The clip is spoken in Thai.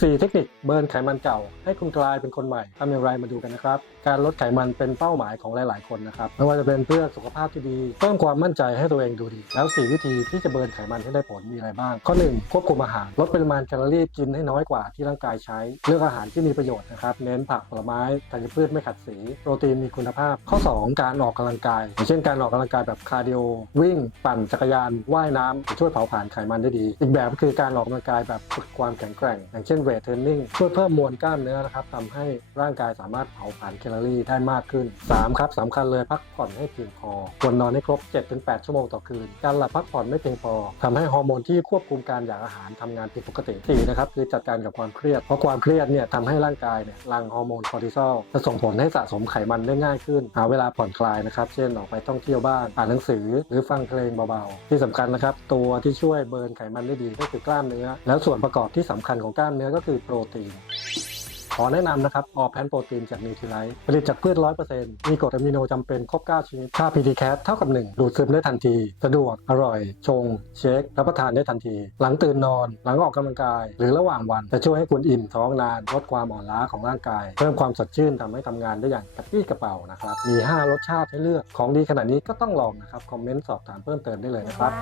4 เทคนิคเบิร์นไขมันเก่า ให้คุณกลายเป็นคนใหม่ทำอย่างไรมาดูกันนะครับ การลดไขมันเป็นเป้าหมายของหลาย ๆ คนนะครับ ไม่ว่าจะเป็นเพื่อสุขภาพที่ดีเพิ่มความมั่นใจให้ตัวเองดูดี แล้ว 4 วิธีที่จะเบิร์นไขมันให้ได้ผลมีอะไรบ้าง ข้อ 1 ควบคุมอาหาร ลดปริมาณแคลอรี่กินให้น้อยกว่าที่ร่างกายใช้ เลือกอาหารที่มีประโยชน์นะครับ เน้นผักผลไม้ธัญพืชไม่ขัดสี โปรตีนมีคุณภาพ ข้อ 2 การออกกำลังกาย อย่างเช่นการออกกำลังกายแบบคาร์ดิโอ วิ่ง ปั่นจักรยาน ว่ายน้ำจะช่วยเผาผลาญไขมันได้ดี อีกแบบก็คือการออกกำลังกายแบบฝึกความแข็งแกร่ง อย่างเช่นเวทเทรนนิ่งช่วยเพิ่มมวลกล้ามเนื้อนะครับทำให้ร่างกายสามารถเผาผลาญแคลอรี่ได้มากขึ้น 3 ครับสำคัญเลยพักผ่อนให้เพียงพอควรนอนให้ครบ 7-8 ชั่วโมงต่อคืน การหลับพักผ่อนไม่เพียงพอทำให้ฮอร์โมนที่ควบคุมการอยากอาหารทำงานผิดปกติสี่นะครับคือจัดการกับความเครียด เพราะความเครียดเนี่ยทำให้ร่างกายเนี่ยหลั่งฮอร์โมนคอร์ติซอลจะส่งผลให้สะสมไขมันได้ง่ายขึ้นหาเวลาผ่อนคลายนะครับเช่นออกไปท่องเที่ยวบ้างอ่านหนังสือ หรือฟังเพลงเบาๆ ที่สำคัญนะครับตัวที่ช่วยเบิร์นไขมันได้ดีก็คือกล้ามเนื้อ แล้วส่วนประกอบที่สำคัญของกล้ามเนื้อก็็คือโปรตีน ขอแนะนำนะครับออแพนโปรตีนจากนิวท r ไลท์ผลิตจากพืช 100%มีกรดอะมิโนจำเป็นครบ 9 ชนิด ค่า PT c a t เท่ากับ 1 ดูดซึมได้ทันที สะดวก อร่อย ชง เช็ครับประทานได้ทันที หลังตื่นนอน หลังออกกำลังกาย หรือระหว่างวัน จะช่วยให้คุณอิ่มท้องนาน ลดความอ่อนล้าของร่างกาย เพิ่มความสดชื่นทำให้ทำงานได้อย่างกระปี้กระเป๋านะครับ มี 5 รสชาติให้เลือก ของดีขนาดนี้ก็ต้องลองนะครับ คอมเมนต์สอบถามเพิ่มเติมได้เลยนะครับ